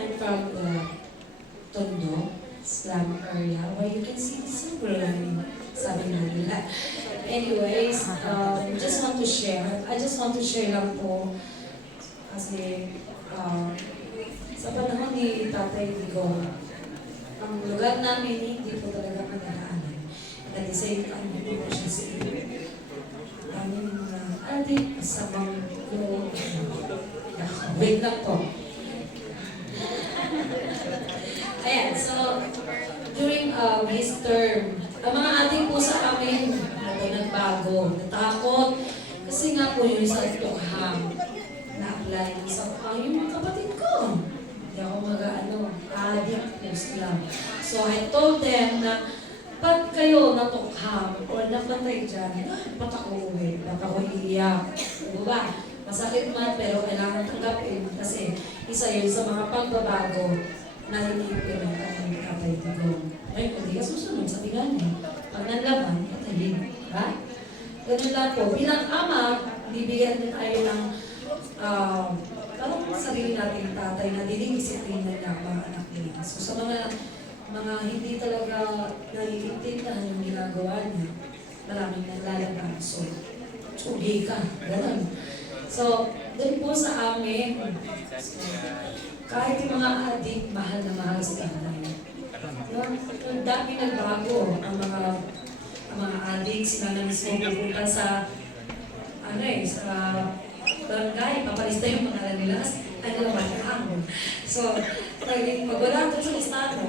I'm from the Tondo, slum area, where you can see the silver lining, sabi nga nila. Anyways, I just want to share lang po, kasi sa panahon ni Tatay Digong, ang lugar namin hindi po talaga madaanan. At the same time, hindi po siya sa aming adik sa mga loob. Wait lang po. Ayan, so, during his term, ang mga ating po sa amin, nagbago, natakot, kasi nga po yung sa Tokham, na-apply sa yung mga kapatid ko. Hindi ako adik po sila. So, I told them na, pag kayo natukham o napatay dyan, ba't ako uwi? Ba't ako iiyak? Diba? Masakit man, pero kailangan tanggapin kasi isa yun sa mga pagbabago na hindi pinagkakaroon ng Tatay Digong. Ay, hindi ka susunod sa tingnan pag nanlaban, patayin. Ha? Ganun lang po. Bilang ama, bibigyan din tayo ng parang sarili natin tatay na dinidisiplina niya ang mga anak nila. So sa mga hindi talaga nalilintindahan yung ginagawa niya, maraming naglalaban. So, tsugi ka. Ganun. So, dun po sa amin, kahit yung mga adik, mahal na mahal sa tatay. Yung dami nagbago ang mga adik, sila na mismo pupunta sa sa barangay, papalista yung pangalan nila, naman. So, pag wala ito sa listado,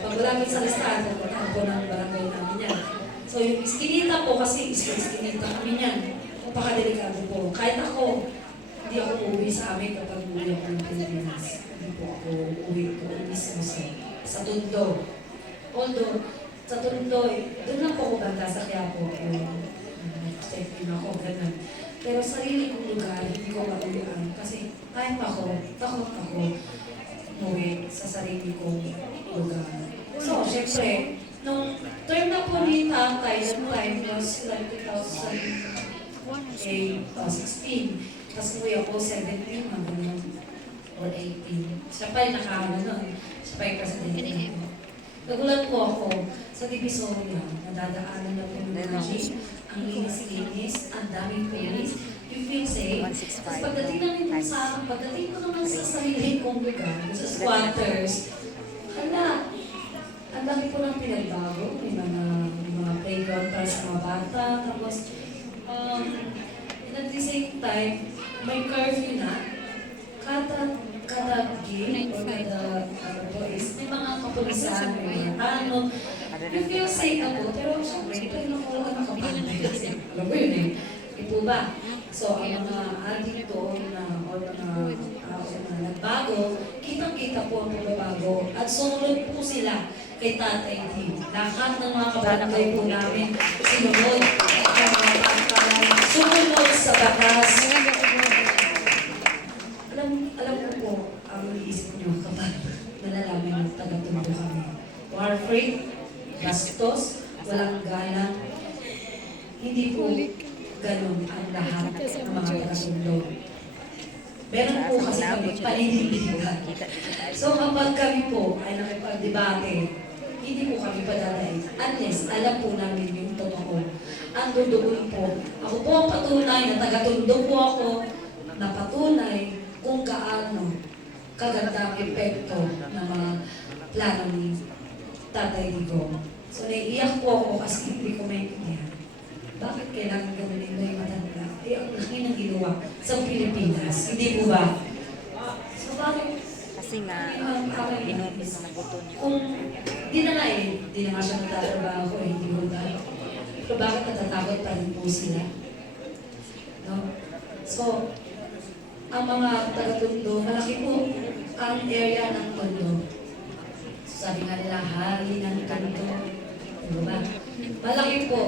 pag wala ito sa listado, pagkaan po ng barangay namin yan. So, yung iskinita po, kasi iskinita kami yan. Napakadelikado po. Kahit ako, hindi ako uuwi sa amin kapag uwi ako ng Pilipinas. Hindi po ako uuwi ko mismo sa Tondo. Although, sa Tondo, doon lang po ako banda sa Quiapo. Check-in ako, ganun. Pero sarili kong lugar, hindi ko mauwian. Kasi kahit ako, takot ako umuwi sa sarili kong lugar. So, syempre, nung term na po ni Tatay, that time was like 2016. Tapos uwi ako 17 hanggang or 18. Siya pa'y nun. Siya pa'y presidente. Nagulat po ako sa Divisoria. Nadadaanan na po ng jeep. Ang linis-linis, ang daming pulis. You feel safe. Tapos pagdating ko naman sa sarili kong lugar, sa squatters, ang dami po ng pinagbago. May mga playground para sa mga bata. Tapos, at the same time, may curfew na. Kada gate o kada boys, may mga kapulisan, may mga tanong. You feel safe ako, pero syempre, ito yung nakuha ka nakapagay. Alam mo yun eh. Ito ba? So, ang mga adik doon o mga nagbago, kitang-kita po ang pagbabago. At sumunod po sila kay Tatay D. Lahat ng mga kabarangay po namin sinunod. Sumunod sa batas. Alam ko po, ang iisip nyo kapag malalaman yung taga-Tondo kami. War-free, gastos, walang gana. Hindi po ganun ang lahat ng mga taga-Tondo. Meron po kasi kami paninindigan. So kapag kami po ay nakipag-debate, hindi po kami padadaig. Unless alam po namin yung totoo. Ando doon po. Ako po ang patunay na taga-Tondo po ako na patunay kung gaano kaganda ang epekto ng mga plano ni Tatay Digong. So naiiyak po ako kasi hindi ko maintindihan. Bakit kailangan gawin nila yung matanda? Ang laki ng ginawa sa Pilipinas. Hindi po ba? So bakit Kasi nga, Kami, pinupis na buto niya. kung di na nga eh, di na nga siya nagtatrabaho eh, di ba ba? Pero bakit natatakot pa rin po sila? No? So, ang mga taga-Tondo, malaki po ang area ng Tondo. Sabi nga nila, hali ng kanto. Di ba ba? Malaki po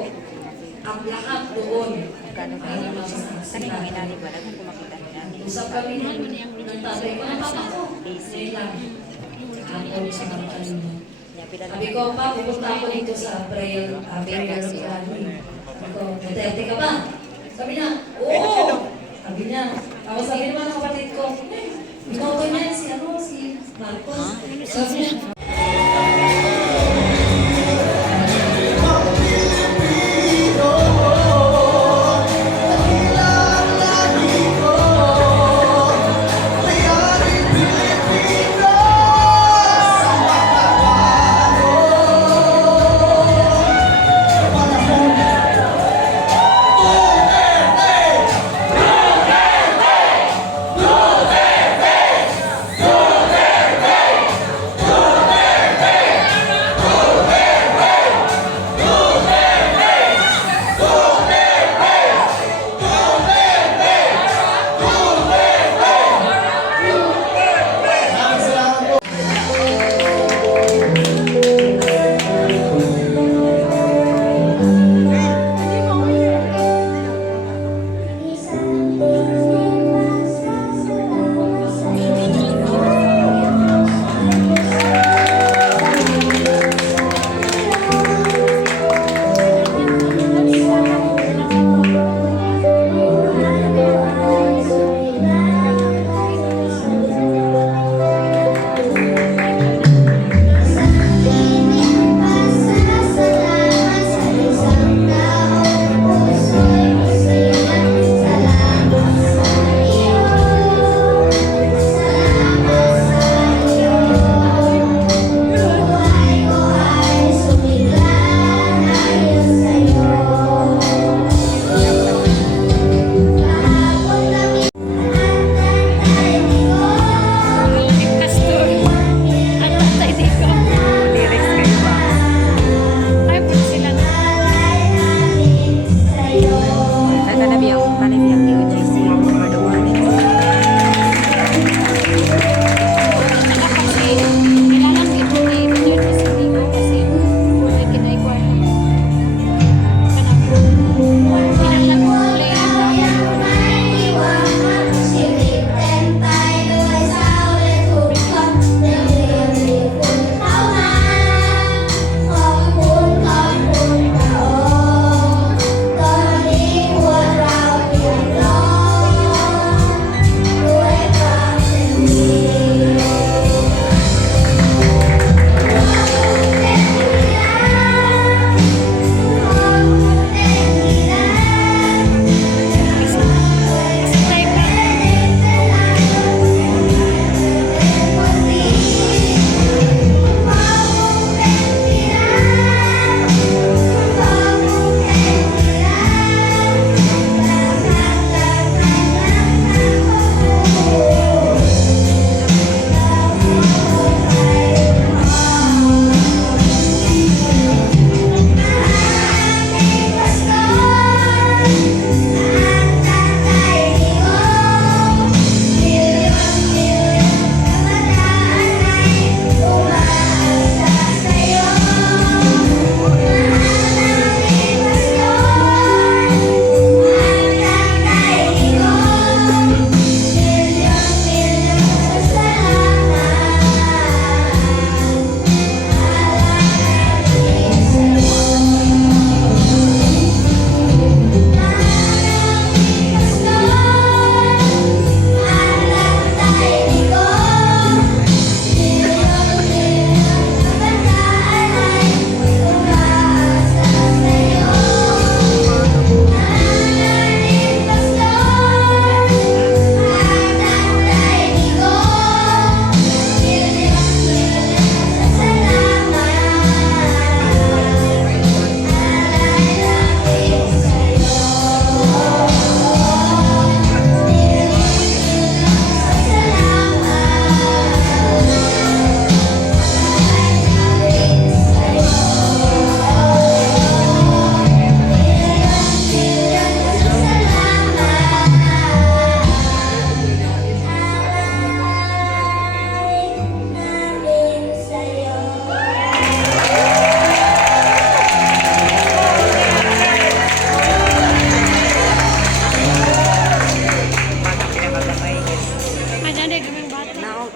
ang lahat doon. Kano Para kayo? masasaksikan. Kanina minali ba? Kung kumakita nila. Usap kami ng tatay ko, ng papa ko. Ngayon lang. Hapon sa mga kanina. Sabi ko, pa, pupunta ako dito sa prayer of Rally. Sabi ko, Duterte ka ba? Sabi niya, oo! Sabi niya, ako sabi naman ng kapatid ko, binoto niya si Marcos. Sabi niya,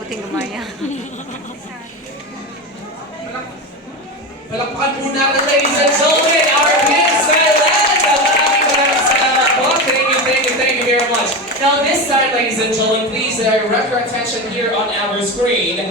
puting gumaya. Palakpakan po natin, ladies and gentlemen, our Miss Thailand! Maraming salamat po. Thank you very much. Now this time, ladies and gentlemen, please direct your attention here on our screen.